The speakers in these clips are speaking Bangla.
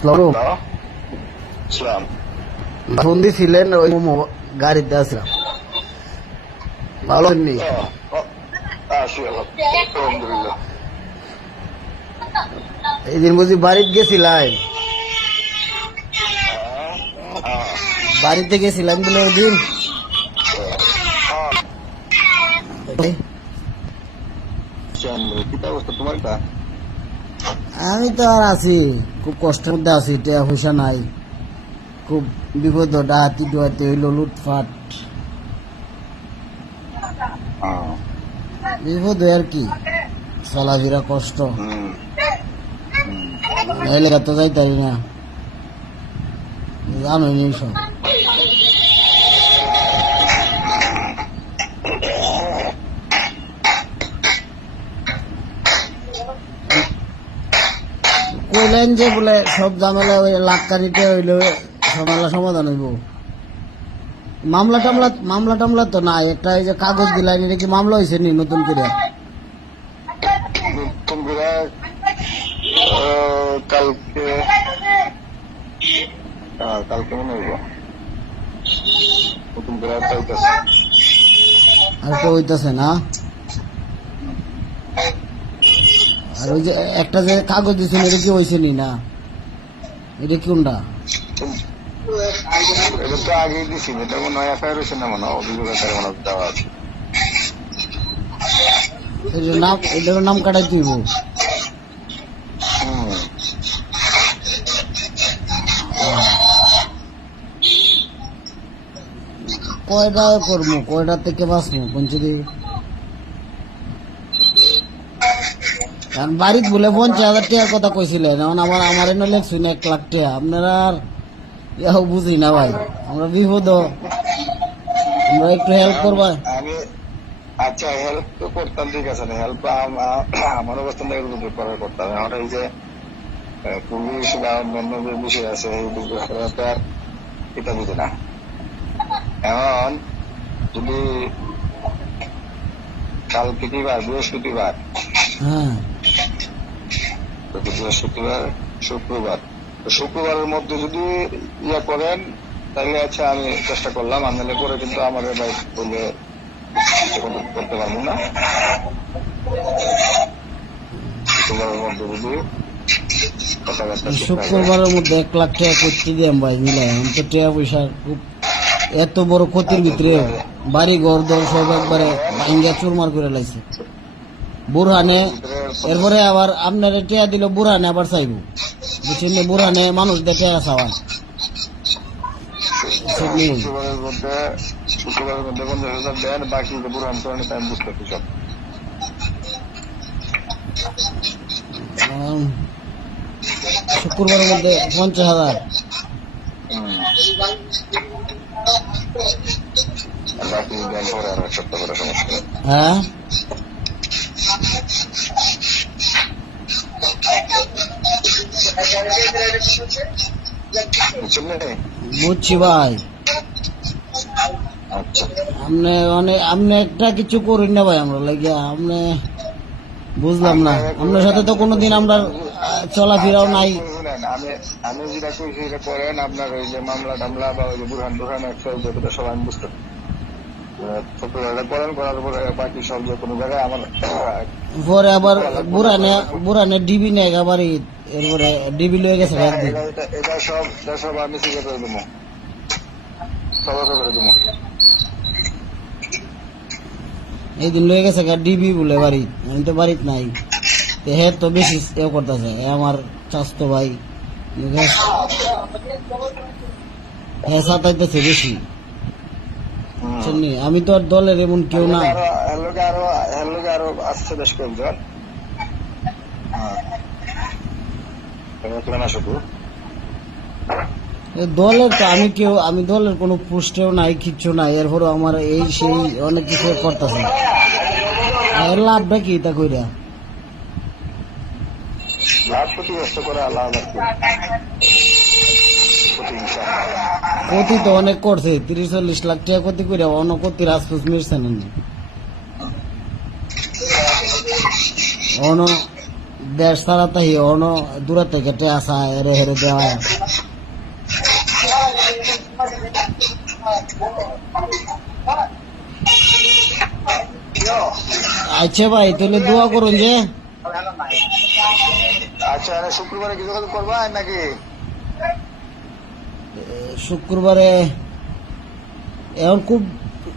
আসসালামু সালাম। ফোন দিছিলেন ওই গাড়িতে আসলাম। ভালো নেই আছি আলহামদুলিল্লাহ। এই দিন বুঝি বাড়িতে গেছিলাম, বাড়িতে গেছিলাম বলে ওই দিন। কি অবস্থা তোমার? আমি তো আর আছি, খুব কষ্টের মধ্যে আছি, টিয়া পয়সা নাই, খুব বিপদ, ডাহাতি ডুয়াতি হইল, লুটফাট বিপদ আর কি, চলাফেরা কষ্ট, এলাকা তো যাইতারি না, জানোই নি সব। কইলেন যে বলে সব ঝামেলা ওই লাখকারিতে হইলে ঝামেলা সমাধান হইব। মামলা টামলা তো নাই, একটা এই যে কাগজ দিলাই, এটা কি মামলা হয়েছে নি নতুন করে? কালকে কালকে মনে হইব নতুন করে আর তো হইতেছে না। আর ওই যে একটা যে কাগজ দিচ্ছেন, এটা কি হয়েছে নি না? এটা কোনটা? এটা তো আগেই দিছি, এটা মনে হয় এফআইআর হয়েছে না, মনে হয় অভিযোগ আকারে মনে হয় দেওয়া আছে। এটার নাম কাটাই দিব। কয়টা করবো, কয়টা থেকে বাঁচবো পঞ্চায়েত? কারণ বাড়িতে বলে 50,000 টাকার কথা কইছিলেন, এখন আমার এনে লেখছুন 1 লাখ টাকা। আপনারা আর ইয়াও বুঝি না ভাই, আমরা বিপদ, আমরা একটু হেল্প করবা। আমি আচ্ছা হেল্প তো করতাম, ঠিক আছে না, হেল্প আমার অবস্থান থেকে করার করতাম। এখন এই যে পুলিশ বা অন্যান্য যে বিষয় আছে এই আর এটা বুঝি না। এখন যদি কালকে কি বার? বৃহস্পতিবার। হ্যাঁ, বৃহস্পতিবার শুক্রবার, শুক্রবারের মধ্যে যদি ইয়া করেন তাহলে আচ্ছা আমি চেষ্টা করলাম, আনলে করে কিন্তু আমার ভাই বলে করতে পারবো না। শুক্রবারের মধ্যে যদি শুক্রবারের মধ্যে 1 লাখ টাকা করতে দিলাম ভাই, মিলাই এখন তো টাকা পয়সা খুব, এত বড় ক্ষতির ভিতরে বাড়ি ঘর দর সব একবারে ভাঙ্গা চুরমার করে লাইছে বুড়হানে। এরপরে আবার আপনার টিয়া দিল, বুড়হানে আবার চাইব, বুঝছেন? বুড়হানে মানুষ দেখে চাওয়ান। শুক্রবারের মধ্যে 50,000 দেন, বাকি বুড়ান করেন, আমি বুঝতে পারছি সব। শুক্রবারের মধ্যে 50,000। বাকি দেন পরে আর এক সপ্তাহ করে, সমস্যা। হ্যাঁ, বুঝছি ভাই। আপনি একটা কিছু করেন না ভাই আমরা লাগিয়া, আপনি বুঝলাম না, আপনার সাথে তো কোনোদিন আমরা চলাফেরাও নাই। আমি যেটা কইছি সেটা করেন, আপনার ওই যে মামলা টামলা বা ওই যে বুড়ান সব আমি বুঝতে করেন, করার পরে বাকি সব যে কোনো জায়গায় আমার পরে আবার বুড়ানে ডিবি নেই আবার, এরপরে ডিবি লয়ে গেছে একদিন। এটা সব আমি সিজে করে দেবো, সব করে দেবো। এই দিন লয়ে গেছে ডিবি বলে বাড়ি, আমি তো বাড়িতে নাই। হে তো বেশি করতেছে, আমার চাস্তো ভাই হ্যাঁ সাতাইতেছে বেশি। আমি তো আর দলের এমন কেউ না। আরো আসছে বেশ কয়েকজন, শুধু দলের তো আমি দলের কোনো পোস্টেও নাই, কিচ্ছু নাই, এরপরও আমার এই সেই অনেক কিছু করতেছে। এর লাভটা কি তা কইরা? ক্ষতি তো অনেক করছে, 30-40 লাখ টাকা ক্ষতি করে অন্য ক্ষতি রাজপুত মিরছে না। দেশ ছাড়া তাই অন দূরে থেকে টে আসা এরে হেরে দেওয়া আচ্ছা ভাই তাহলে দোয়া করুন যে আচ্ছা শুক্রবারে কি যোগাযোগ করবা নাকি? শুক্রবারে এখন খুব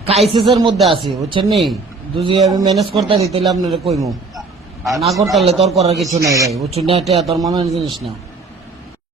ক্রাইসিসের মধ্যে আছি বুঝছেন নি, যদি আমি ম্যানেজ করতে দিই তাহলে আপনারা কইমু, না করতে হলে তোর করার কিছু নাই ভাই বুঝছেন না, এটা তোর মানার জিনিস না।